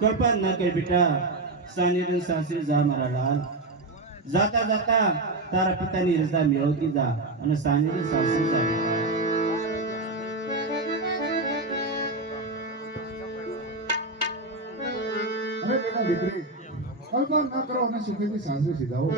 कृपा न कर बेटा सानिधन सासरी जा मारा लाल जाता जाता तारा पितानी रजा मेळवती जा અને સાનિધન સાસરી જા બેટા અરે બેટા દીકરી કલ્પના ન કરો અને સુખેથી સાસરે સીધાઓ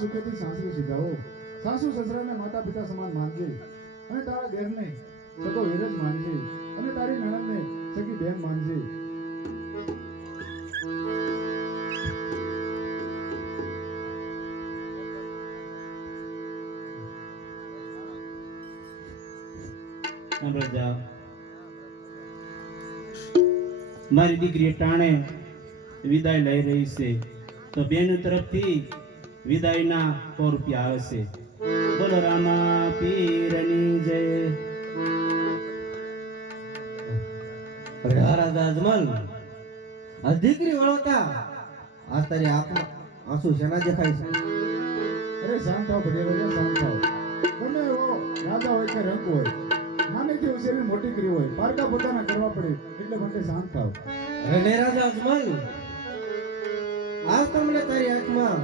સુખેથી સાસરી સીધાઓ. સાસુ સસરાને માતા પિતા સમાન માનજે અને તારા દેરને સગો વિરજ માનજે અને તારી નણંદને સગી બેન માનજે. રાજા મારી દીકરી ટાણે વિદાય લઈ રહી છે તો બેન તરફથી વિદાયના 100 રૂપિયા આવે છે. બોલો રામા પીરની જય. અરે રાજા અજમલ, આ દીકરી વળોતા આ તારી આંખમાં આંસુ શેના દેખાય છે? અરે શાંત થાવ ભટિયા રાજા, શાંત થાવ. ગમે એવો રાજા હોય કે રંગ હોય, નાનીથી ઉછેરી મોટી કરી હોય, પારકા પોતાના કરવા પડે, એટલે માટે શાંત થાવ. અરે ને રાજા અજમલ, આજ તો મને તારી આંખમાં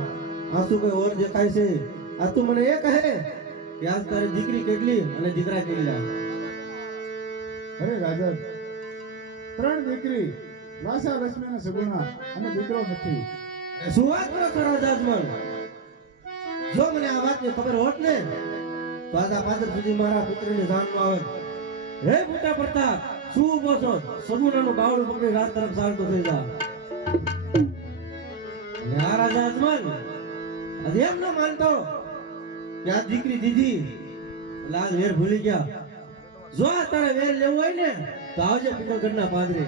આંસુ કઈ ઓર દેખાય છે. આ તું મને એ કહે કે આજ તારી દીકરી કેટલી અને દીકરા કેટલા? અરે રાજા, 3 દીકરી, લાસા લક્ષ્મી અને સગુણા, અને દીકરો નથી. શું વાત કરો છો રાજા અજમલ? જો મને આ વાતની ખબર હોત ને તો આજ પાદર સુધી મારા પુત્રની જાન નો આવે. હે મોટા પ્રતાપ, શું ઉભો છો? સગુણાનું બાવડું પકડી રાત તરફ ચાલતો થઈ જા. અને આ રાજા અજમલ આજે એમ ન માનતો કે આ દીકરી દીધી એટલે આજ વેર ભૂલી ગયા. જો આ તારે વેર લેવું હોય ને તો આવજે પિંગલગઢના પાદરે.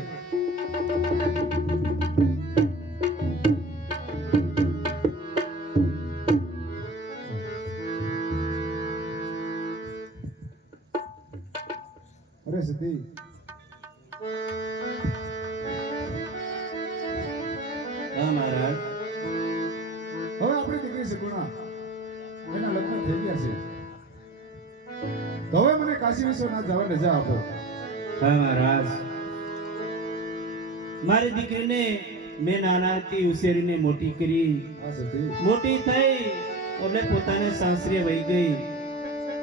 અરે સતી, હા મહારાજ. હવે આપણી દીકરી સગુણા એના લગ્ન થઈ ગયા છે તો હવે મને કાશી વિશ્વનાથ જવા રજા આપો. હા મહારાજ, મારી દીકરીને મેં નાનાથી ઉછેરીને મોટી કરી, આ સતી મોટી થઈ એટલે પોતાને સાસરે વહી ગઈ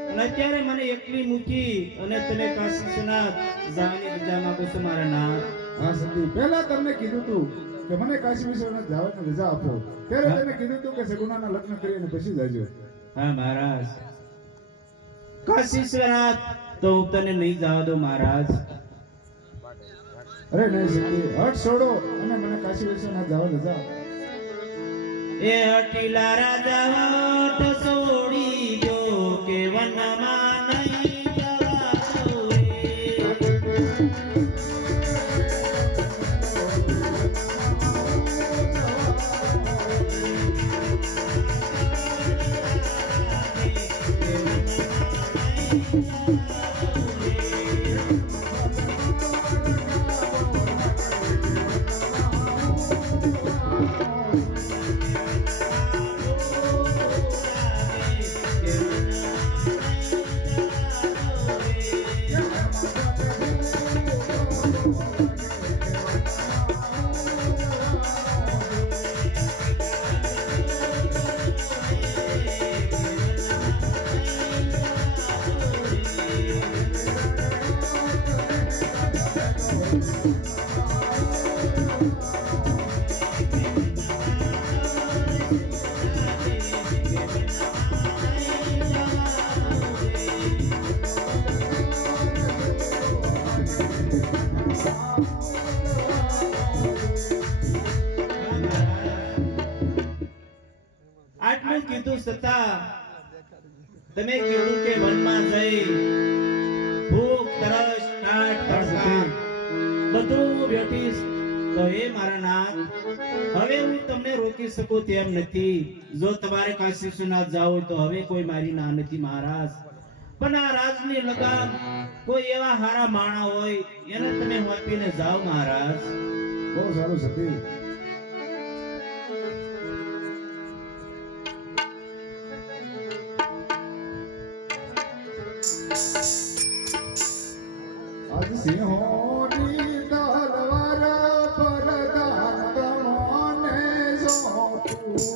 અને અત્યારે મને એકલી મૂકી અને તમે કાશી વિશ્વનાથ જવાની રજા માંગો છો મારા નાથ. આ સતી પહેલા તમને કીધું તું કે મને કાશી વિશ્વનાથ જવાની રજા આપો, ત્યારે તમે કીધું તું કે સગુણાના લગ્ન કરીને પછી જાજો. હા મહારાજ, કાશી વિશ્વનાથ તો હું તને નહીં જવા દો મહારાજ. અરે નહીં સતી, હટ છોડો અને મને કાશી વિશ્વનાથ જવા રજા આપો. એ હટીલા રાજા હટ છોડી જો કે વનમાં નહીં જવા દો રે. આટલું કીધું છતાં તમે કીધું કે વનમાં જઈ ભૂખ તરસ ટાટ તડકા બધું વેઠીશ તો એ મારા નાથ, હવે હું તમને રોકી શકું તેમ નથી. જો તમારે કાશી વિશ્વનાથ જાવ હોય તો હવે કોઈ મારી ના નથી મહારાજ. પણ આ રાજની લગામ કોઈ એવા હારા માણા હોય એને તમે વાપીને જાઓ મહારાજ. બહુ સારું સતી. આજ સિંહોની તલવાર પરદાન તમને સોંપું.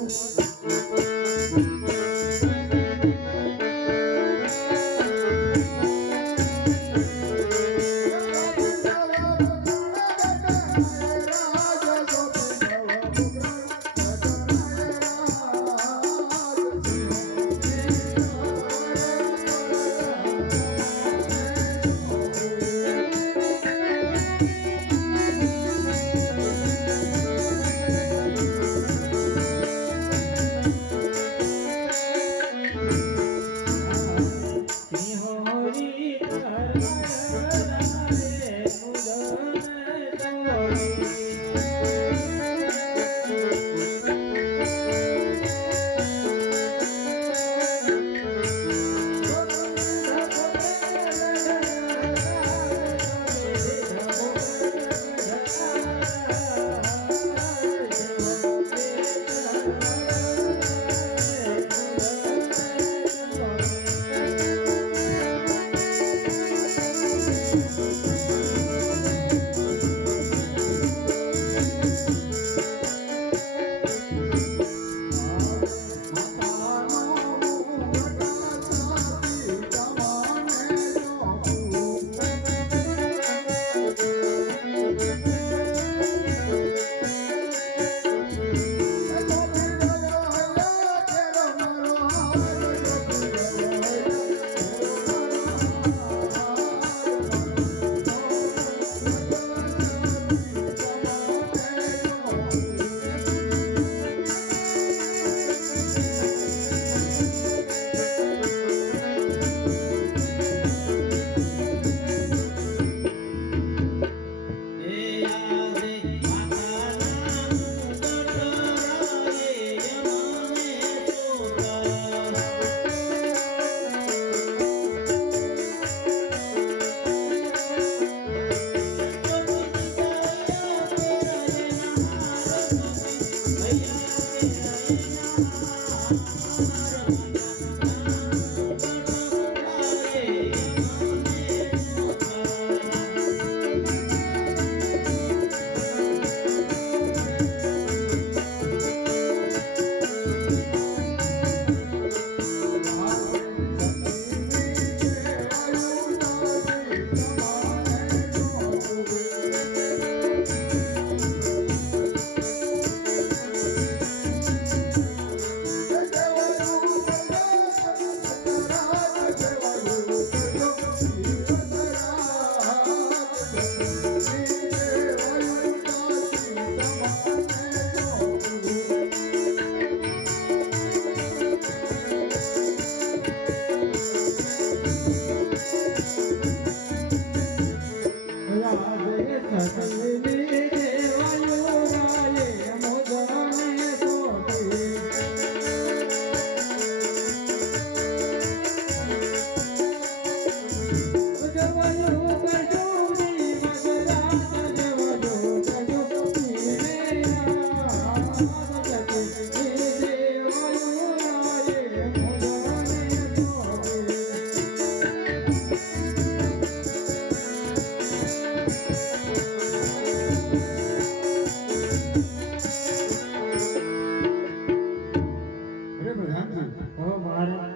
કહો મહારાજ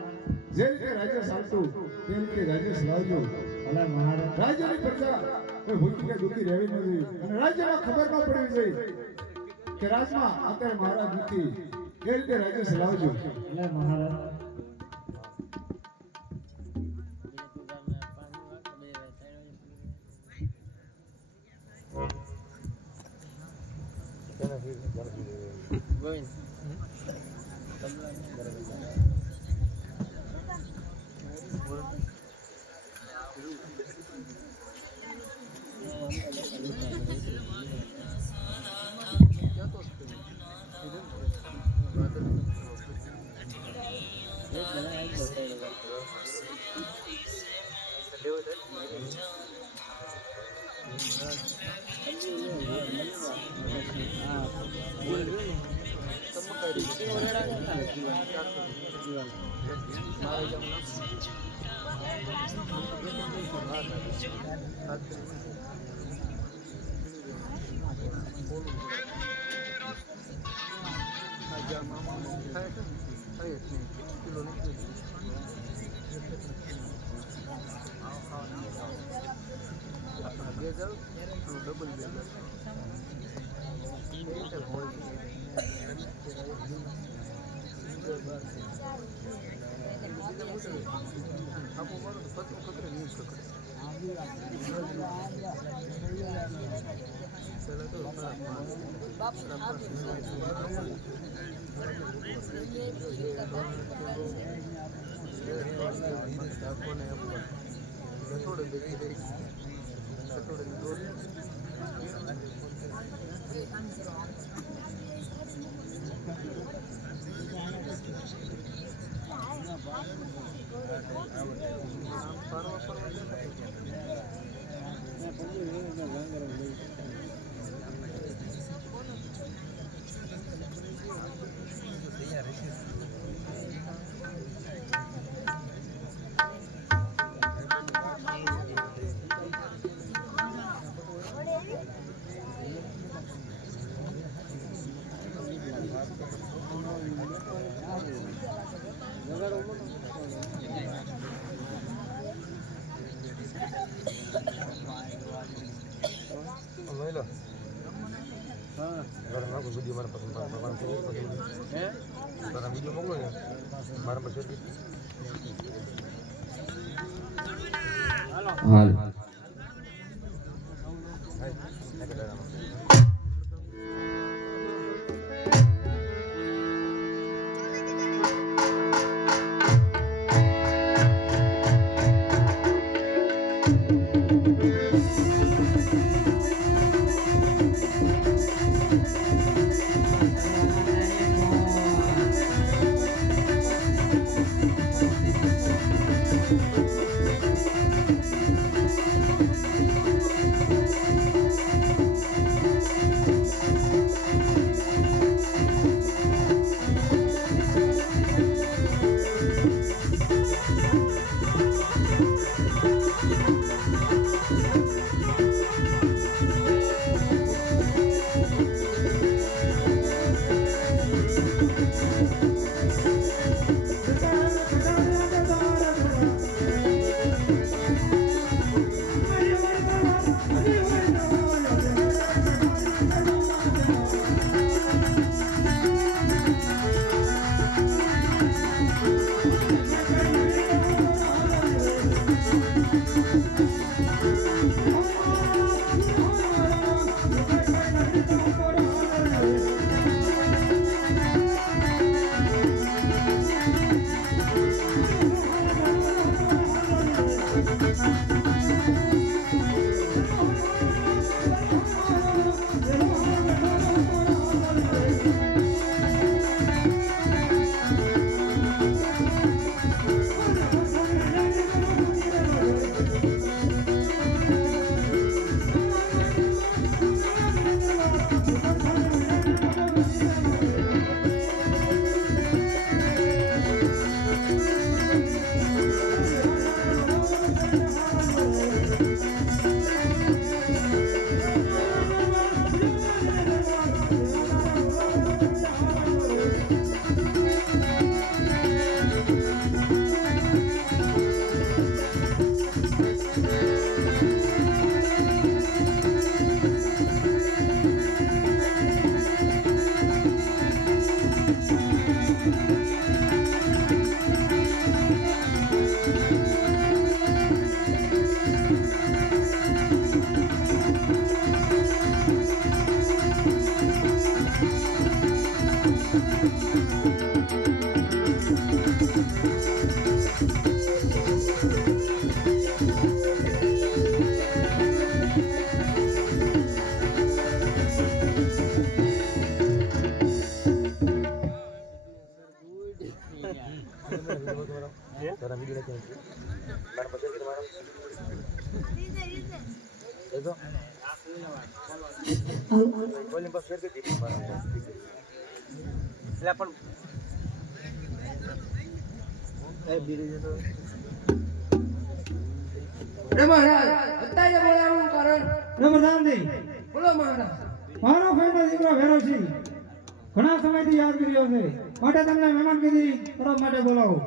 જે રીતે રાજ્ય ચાલતું તે રીતે રાજ્ય ચલાવજો ભલે મહારાજ રાજ્યની પ્રજા કોઈ ભૂખી કે દુઃખી રહેવી ન જોઈએ અને રાજ્યમાં ખબર ન પડવી જોઈએ કે રાજમાં અત્યારે મહારાજ નથી એ રીતે રાજ્ય ચલાવજો ભલે મહારાજ હાલ મહારાજ અત્યારે બોલાવવાનું કારણ પ્રધાનજી બોલો મહારાજ. મારો ફ્રેન્ડ દીકરો ભેરોસિંહ ઘણા સમયથી યાદ કર્યો છે માટે તમને મહેમાન કીધી તરફ માટે બોલાવો.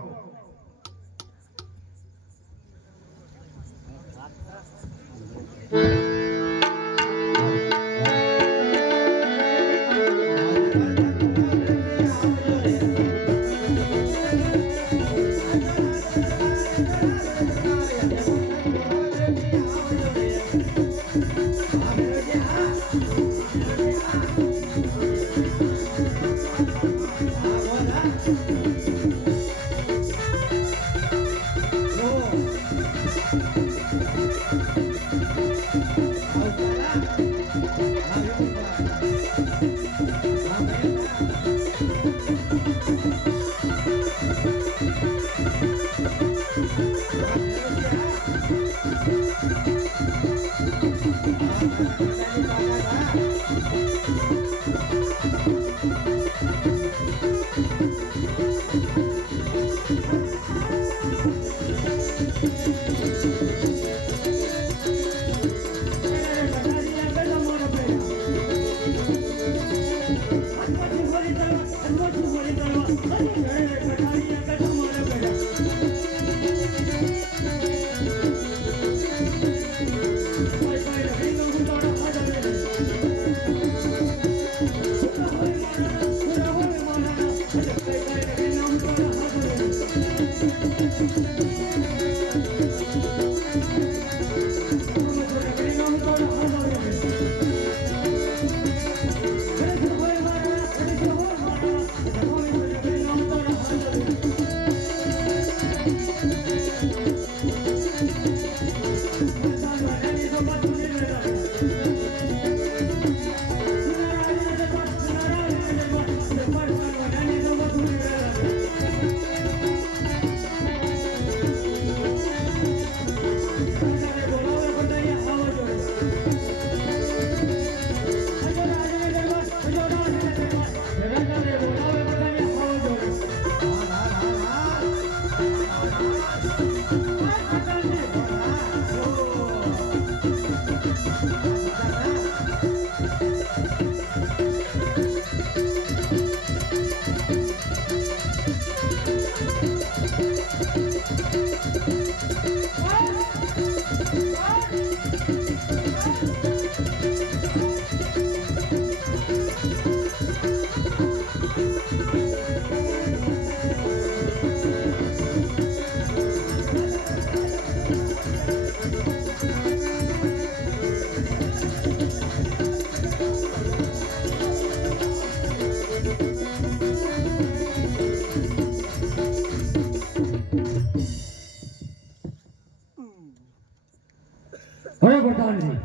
હવે પ્રધાનજી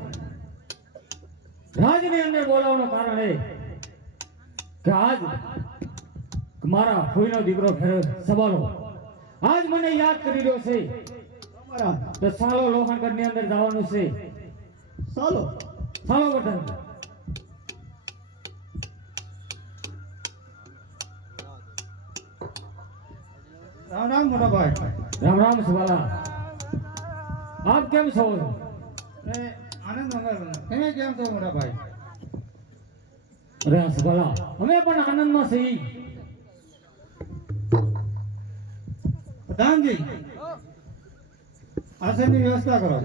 રાજની અંદર બોલાવવાનું કારણ એ કે આજ મારા ફોઈનો દીકરો ઘરે સવાલો આજ મને યાદ કરી રહ્યો છે તો સાલો લોહણગઢ ની અંદર જવાનું છે. ચાલો સાલો પ્રધાનજી. રામ રામ મોટા ભાઈ. રામ રામ સુવાલા. આપ કેમ છો? આનંદ મંગળ તમે કેમ છો મોટા ભાઈ? અરે સુવાલા અમે પણ આનંદમાં છીએ. પ્રધાનજી આસનની વ્યવસ્થા કરો.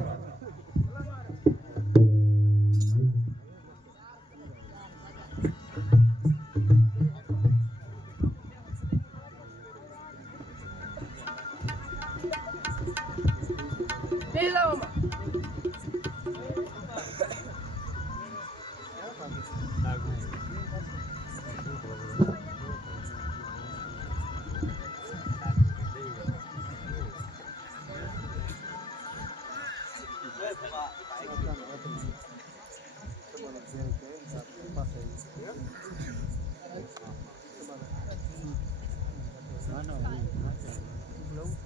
No.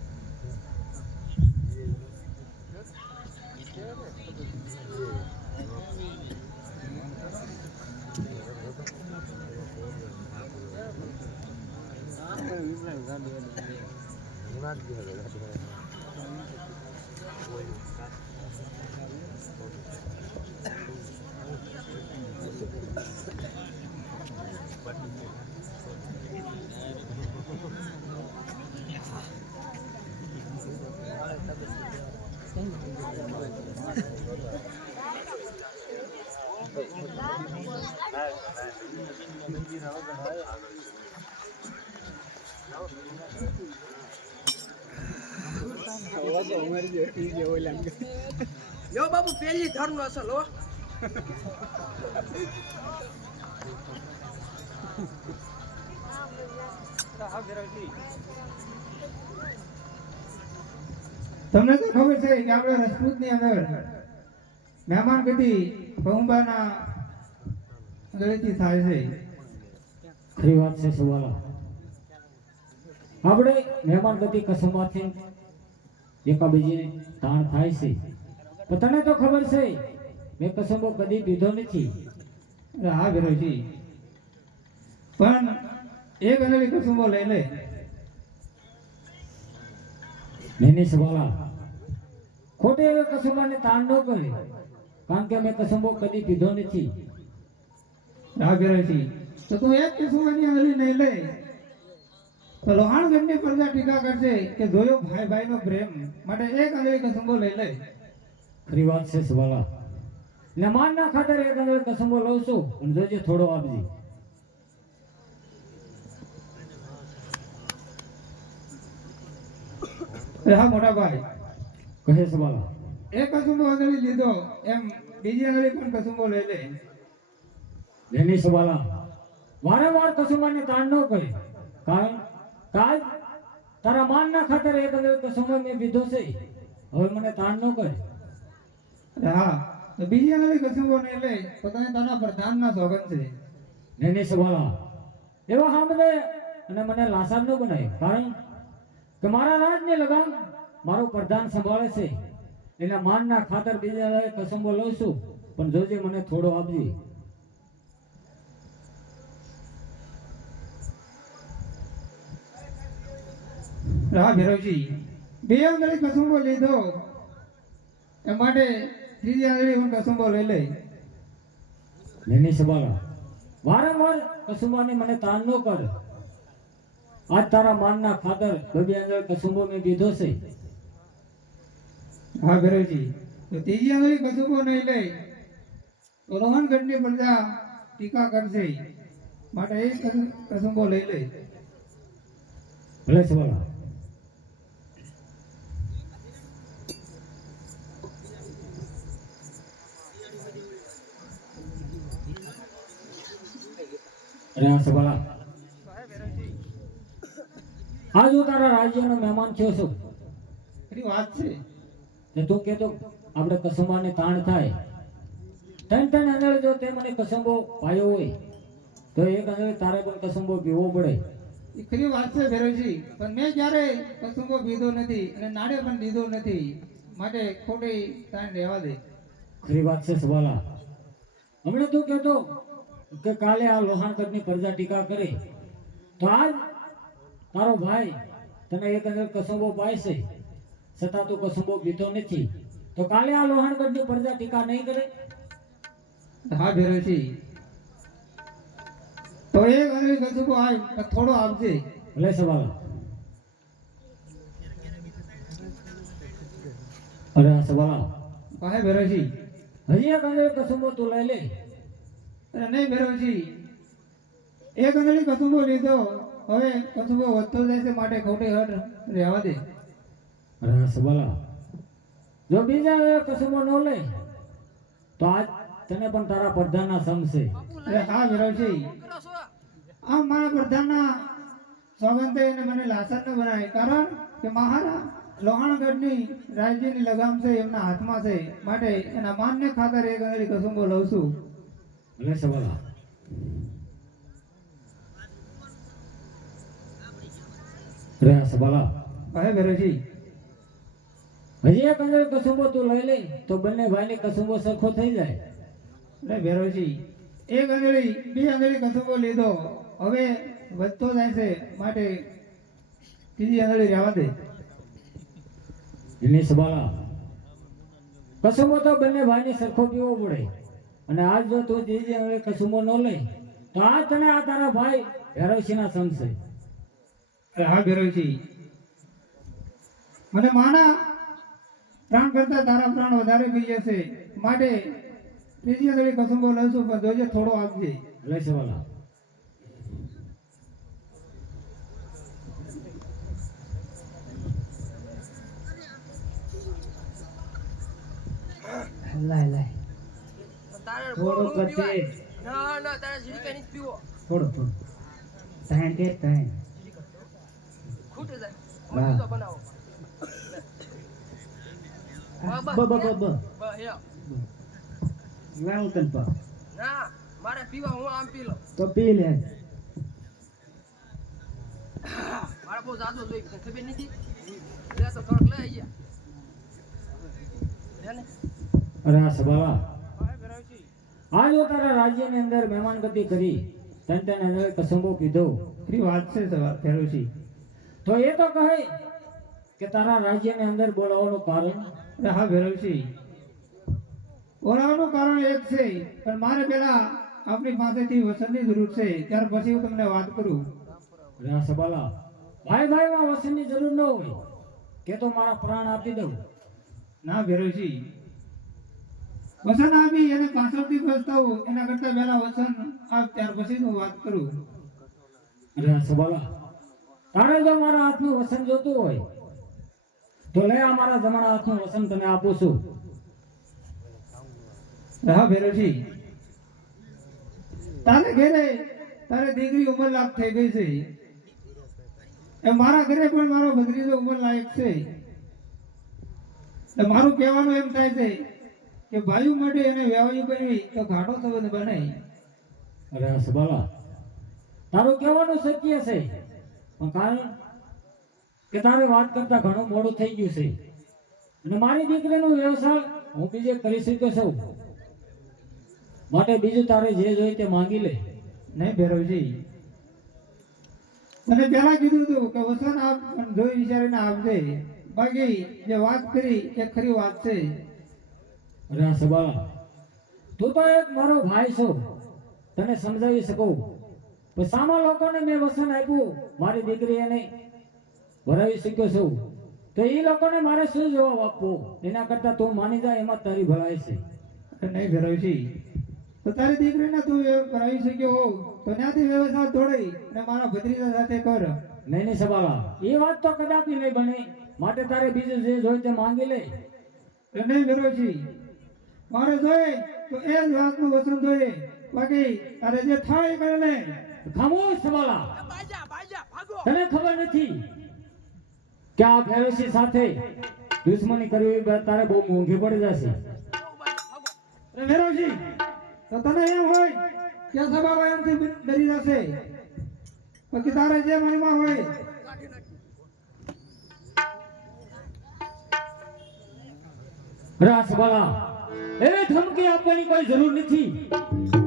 યો બાબુ પેલી ધરનો અસલ હો તમને તો ખબર છે કે આપણે રાજપૂતની અંદર મહેમાન ગતિ પહુંબાના ગળેથી થાય છે. ખરી વાત છે સવાલા. આપણે મહેમાન ગતિ કસમમાંથી એકાબીજીને તાણ થાય છે. પણ તને તો ખબર છે મેં કસમો કદી પીધો નથી. હા ભેરોજી, પણ એક અનેલી કસુંબો લઈ લે. નહીં સવાલા, ખોટે હવે કસુંબાને તાણ ન કરે, કારણ કે મેં કસંબો કદી પીધો નથી. હા ભેરોજી, તો તું એક કસુંબાની અનેલી નહીં લે તો લોહાણગઢની પ્રજા ટીકા કરશે કે જોયો ભાઈ ભાઈનો પ્રેમ, માટે એક અનેલી કસુંબો લઈ લે. ખરી વાત છે સવાલા. ને માનના ખાતર એક અંદર કસંબો લઉં છું, અને જોજે થોડો આપજે. હા મોટા ભાઈ, કહે સવાલા. એક કસુંબો અનેલી લીધો એમ બીજી અનેલી પણ કસુંબો લઈ લે. લેની સવાલા, વારંવાર કસુંબાને તાણ ન કરે, કારણ કાલ તારા માનના ખાતર એક અંદર કસુંબો મેં પીધો છે, હવે મને તાણ ન કરે. હા, તો બીજી અનેલી કસુંબો નહીં લે તો તને તારા પ્રધાનના સોગંદ છે. લેની સવાલા, એવા સાંભળે અને મને લાસાર ન બનાય, કારણ કે મારા રાજને લગામ મારો પ્રધાન સંભાળે છે. એના માનના ખાતર બીજા કસંબો લઉં છું, પણ જોજે મને થોડો આપજે. હા ભેરોજી, બે અનેલી કસુંબો લીધો એ માટે ત્રીજી અનેલી પણ કસુંબો લઈ લે. લેની સવાલા, વારંવાર કસુંબાને મને તાણ ન કર. આજ તારા માનના ખાતર બબે અંદર કસુંબો મેં પીધો છે. હા ભેરોજી, તો ત્રીજી અનેલી કસુંબો નહીં લે તો રોહનગઢની પ્રજા ટીકા કરશે, માટે એક કસુંબો લઈ લે. ભલે સવાલા. અરે આ સવાલા, આજ હું તારા રાજ્યનો મહેમાન થયો છું. એની વાત છે. તે તું કહેતો આપણે કસંબાને તાણ થાય, ત્રણ અંદર જો તે મને કસંબો પાયો હોય તો એક અંદર તારે પણ કસંબો પીવો પડે. એ ખરી વાત છે ભેરોજી, પણ મેં ક્યારે કસુંબો પીધો નથી અને નાડે પણ લીધો નથી, માટે ખોટી તાણ રહેવા દે. ખરી વાત છે સવાલા. હમણાં તું કહેતો કે કાલે આ લોહાણગઢની પ્રજા ટીકા કરે, તો આજ તારો ભાઈ તને એક અંદર કસંબો પાય છે, છતાં તું કસંબો પીતો નથી, તો કાલે આ લોહાણગઢની પ્રજા ટીકા નહીં કરે. હા ભેરોજી, તો એક અનેલી કસુંબો આય તો થોડો આપજે. ભલે સવાલા. અરે આ સવાલા, હા ભેરોજી, હજી એક અંદર કસંબો તું લઈ લે. અરે નહીં ભેરોજી, એક અનેલી કસુંબો લીધો, હવે કસુંબો વધતો જાય છે, માટે ખોટી હટ રહેવા દે. અરે આ સવાલા, જો બીજા કસંબો ન લે તો આજ તને પણ તારા પ્રધાનના સમ છે. અરે હા ભેરોજી, આ મારા પ્રધાનના સોગંદે એને મને લાચાર ન બનાય, કારણ કે મારા લોહાણગઢની રાજ્યની લગામ છે એમના હાથમાં છે, માટે એના માનને ખાતર એક અનેલી કસુંબો લઉં છું. ભલે સવાલા. અરે આ સવાલા, હા ભેરોજી, હજી એક અંદર કસુંબો તું લઈ લે તો બંને ભાઈને કસુંબો સરખો થઈ જાય. અરે ભેરોજી, એક અનેલી બે અનેલી કસુંબો લીધો, હવે વધતો જાય છે, માટે ત્રીજી અનેલી રહેવા દે. એની સવાલા કસુમો તો બંને ભાઈને સરખો પીવો પડે, અને આજ જો તું જીજે હવે કસુમો ન લે તો આ તને આ તારા ભાઈ ભેરવસિંહના સંગ છે. અરે હા ભેરવસિંહ, મને માના પ્રાણ કરતા તારા પ્રાણ વધારે થઈ જશે, માટે ત્રીજી ઘડી કસુંબો લઈશું, પણ જોજે થોડો આપજે. લે સવાલા લાય તારે થોડો બહુ કરજે. પીવાય. ના ના તારે જીરીકાઈ નહીં પીવો, થોડો તાણ કે તાણ ખૂટે જાય. હા. બીજો બનાવો. બ બ બ બ બસ હેલો. લાવ તન પા ના મારે પીવા, હું આમ પી લઉં. તો પી લે. મારે બહુ જાદુ જોઈ, તને ખબર નથી? લે તો થોડોક લઈ આવી ગયા. લે ને. અરે આ સવાલા આજ હું તારા રાજ્યની અંદર મહેમાનગતિ કરી તને હવે કસુંબો કીધો, ખરી વાત છે સવાર ભેરવસિંહ. તો એ તો કહે કે તારા રાજ્યની અંદર બોલાવવાનું કારણ. અરે હા ભેરવસિંહ, બોલાવવાનું કારણ એક છે, પણ મારે પેલા આપણી પાસેથી વસનની જરૂર છે, ત્યાર પછી હું તમને વાત કરું. અરે આ સવાલા ભાઈ ભાઈમાં વસનની જરૂર ન હોય કે તો મારા પ્રાણ આપી દઉં. ના ભેરવસિંહ, વસન આપી એને પાછળથી પસ્તાવું, એના કરતા પહેલા વસન આપ, ત્યાર પછી હું વાત કરું. અરે આ સવાલા તારે જો મારા હાથનું વસન જોતું હોય તો લે, આ મારા જમણા હાથનું વસન તને આપું છું. હા ભેરવસિંહ, તારે ઘરે તારે દીકરી ઉંમર લાયક થઈ ગઈ છે, એ મારા ઘરે પણ મારો ભત્રીજો ઉંમર લાયક છે. એ મારું કહેવાનું એમ થાય છે કે ભાઈઓ માટે એને વ્યવહાર કરવી તો ઘાટો સંબંધ બને. અરે આ સવાલા તારું કહેવાનું શક્ય છે, પણ કારણ કે તારે વાત કરતા ઘણું મોડું થઈ ગયું છે, અને મારી દીકરીનો વ્યવસાય હું બીજે કરી શક્યો છું, માટે બીજું તારે જે જોઈએ તે માંગી લે. નહીં ભેરવસિંહ, મને પહેલા કીધું હતું કે વસન આપ, પણ જોઈ વિચારીને આપજે. બાકી જે વાત કરી એ ખરી વાત છે. અરે આ સવાલા તું તો એક મારો ભાઈ છો, તને સમજાવી શકું, પણ સામા લોકોને મેં વસન આપ્યું, મારી દીકરી એને ભરાવી શક્યો છું, તો એ લોકોને મારે શું જવાબ આપવો? એના કરતા તું માની જા, એમાં તારી ભલાઈ છે. નહીં ભેરવસિંહ, તો તારી દીકરીને તું કરાવી શક્યો હોવ તો ત્યાંથી વ્યવસ્થા તોડી અને મારા ભત્રીજા સાથે કર. નહીં સવાલા એ વાત તો કદાપી નહીં બને, માટે તારે બીજું જે જોઈએ તે માંગી લે. નહીં ભેરવસિંહ, મારે જોઈએ તો એ જ વાતનું વસન જોઈએ, બાકી તારે જે થાય એ કરે ને. ખામોશ સવાલા, બાજા બાજા ભાગો. તને ખબર નથી કે આ ભેરવસિંહ સાથે દુશ્મની કરવી તારે બહુ મોંઘી પડી જશે. અરે ભેરવસિંહ, તો તને એમ હોય કે આ સભા એમથી ડરી જશે, બાકી તારે જે મનમાં હોય. રાસવાલા એવી ધમકી આપવાની કોઈ જરૂર નથી,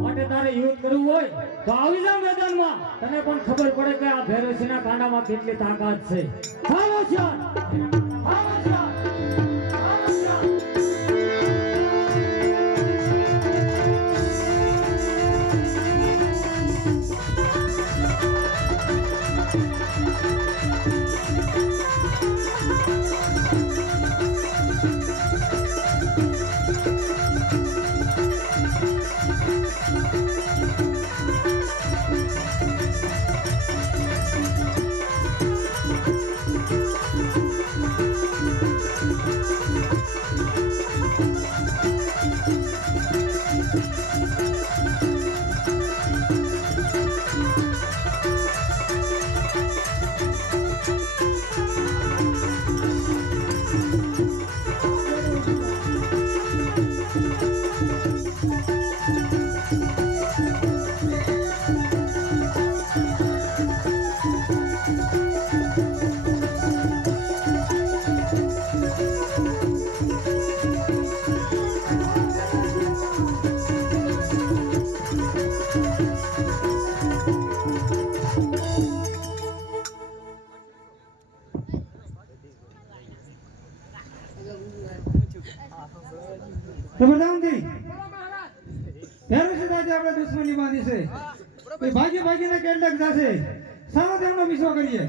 માટે તારે યુદ્ધ કરવું હોય તો આવી જા મેદાનમાં, તને પણ ખબર પડે કે આ ભેરવસિંહના કાંડામાં કેટલી તાકાત છે. ચાલો ચાલ, ચાલો ચાલ. તો પ્રધાનજી ભેરવજી આજે આપણે દુશ્મની બાંધી છે એ ભાગી ભાગીને કેટલાક જશે સારો તેમનો વિશ્વ કરીએ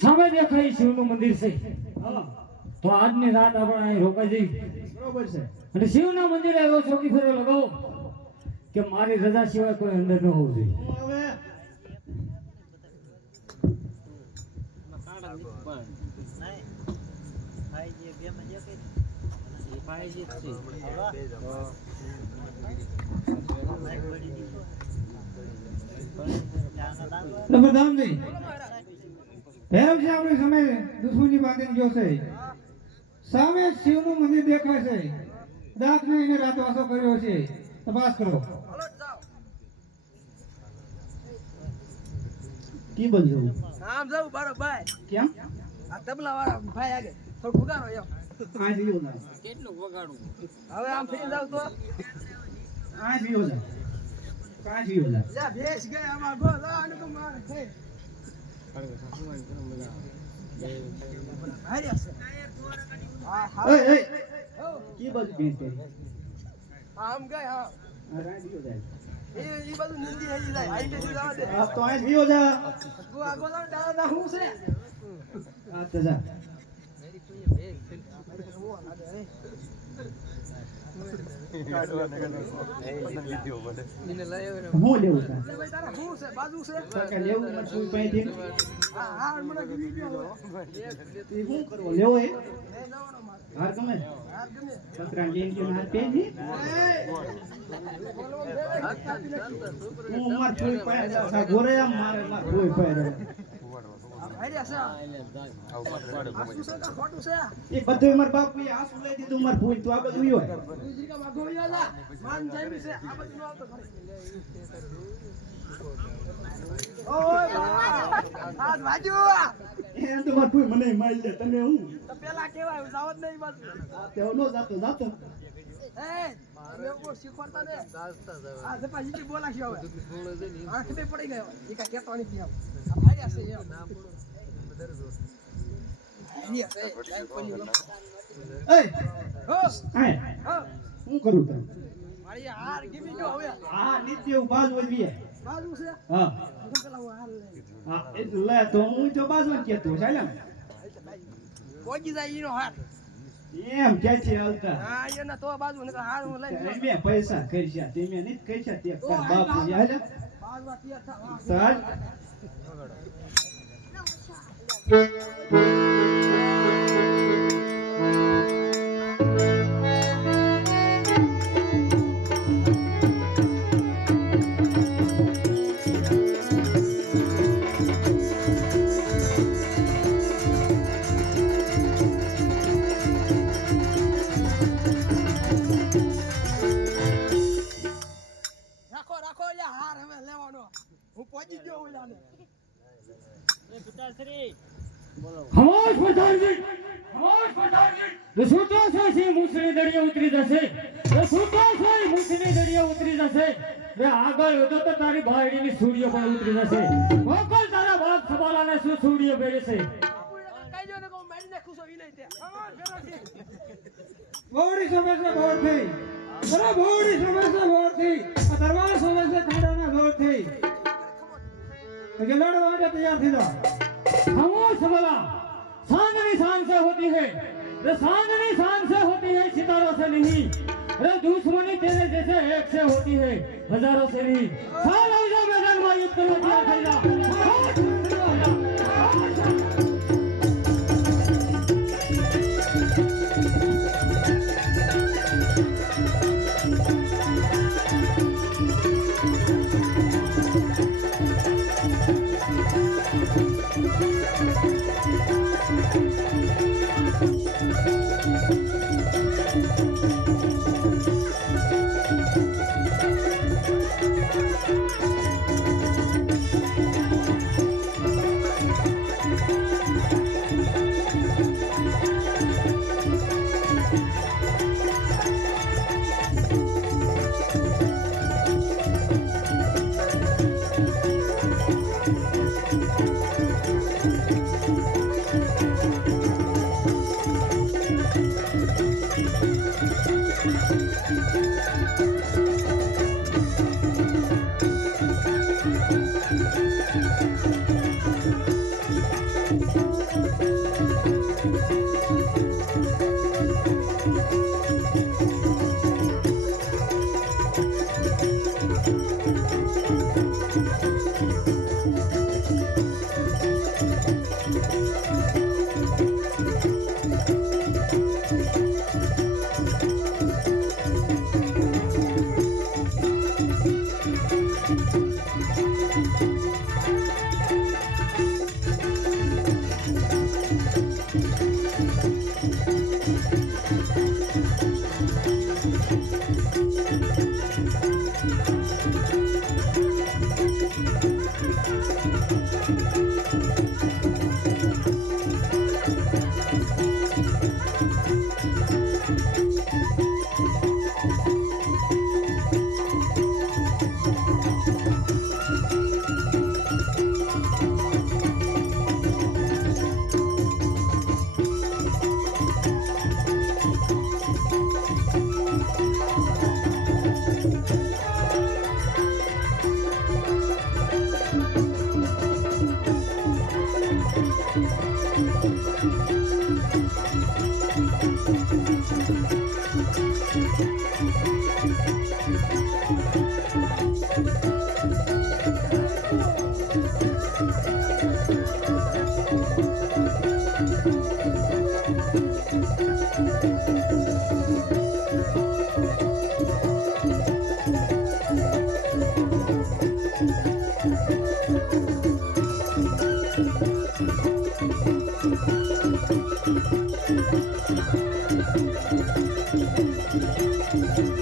સામે દેખાય શિવનું મંદિર છે તો આજની રાત આપણે અહીં રોકાઈ જઈ બરોબર છે અને શિવના મંદિરે એવો ચોકી ફેરો લગાવો કે મારી રજા સિવાય કોઈ અંદર ન હોવું જોઈએ હવે તો પ્રધાનજી ભૈરવજી આપણી સામે દુશ્મની બાંધીને ગયો છે સામે શિવનું મંદિર દેખાય છે દાંતને એને રાતવાસો કર્યો છે તપાસ કરો કી બન્યું આમ જાઉં બારો ભાઈ કેમ આ તબલા વાળા ભાઈ આગે થોડું વગાડો એમ આ જીવો ના કેટલું વગાડું હવે આમ થઈ જાવ તો આ જીવો ના કા જીવો ના જા ભેસ ગયા આમાં ગો લા આને તો માર છે હારી છે આ હા એ કી બાજુ બેસ કરી આમ ગઈ હા આ રા જીવો જાય એ બધું નિંદી હેજી જાય આઈ કે જવા દે આ તો આ જીવો જા તું આ ગોલા ડાળા ના હું છે આ તો જા નિને લઈ હું લેવું છે ભાઈ તારા હું છે બાજુ છે કાકા લેવું મને કોઈ પૈથી હા હા મને કીધી ગયો એ શું કરવો લેવો એ એ નવાનો માર હાર ગમે હાર ગમે પતરા લેન કે હાર પેજી હું માર કોઈ પાય ગોરે આમ મારે માર કોઈ પાય હારી છે આ શું છે ખોટું છે એ બધું માર બાપ એ આ સુલે દીધું માર ભૂઈ તો આ બધું હોય બીજી કા માગો યાલા માન જામી છે આ બધું આવતો ખરી ઓય આ વાજુ એમ તો માર ભૂઈ મને મારી લે તને હું તો પેલા કેવાય જાવત નહીં બસ તેઓ નો જાતો જાતો એ લોકો શીખવાડતા ને આ જપા જીતી બોલાશી હવે આંખ બે પડી ગયો એ કા કેતો નથી આમ આ ભાઈ છે એમ ના પડો એ હો આય હો હું કરું તને મારી હાર ગીમી ગયો હવે આ નિત્ય બાજુ વળવી બાજુ છે હા હું પેલા હું હાર લે હા એ લે તો હું તો બાજુ કેતો ચાલે પોગી જાય ઈનો હાર એમ કે છે હાલતા હા એના તો બાજુ ને હાર હું લઈને મે પૈસા કરશા તે મે નહીં કરશા તે તાર બાપ હાલે બાજુ તૈયાર થા ચાલ હાર હવે લેવાનો હું પહોંચી ગયો ઓલાને ખામોશ પ્રધાનજી, ખામોશ પ્રધાનજી. જો છૂટો છો સિંહ મૂછની દરિયે ઉતરી જશે, જો છૂટો છો એ મૂછની દરિયે ઉતરી જશે, એ આગળ વધો તો તારી બાયડીની સૂડીઓ પણ ઉતરી જશે. મોકલ તારા બાપ સવાલાને શું સૂડીઓ પહેરે છે. કઈ જો ને કહું મેડી નાખું છું ઈ નહીં તે બોડી સમસ્યા બોર થઈ બરા બોડી સમસ્યા બોર થઈ આ દરવાજા સમસ્યા ખાડાના બોર થઈ તો કે લડવા માટે તૈયાર થઈ જાઓ. खामोश सवाला, चांदनी शान से होती है, रे चांदनी शान से होती है, सितारों से नहीं. रे दुश्मनी तेरे जैसे एक से होती है, हजारों से नहीं. चल आओ जा मैदान में युद्ध करने तैयार થઈ જા. Thank you.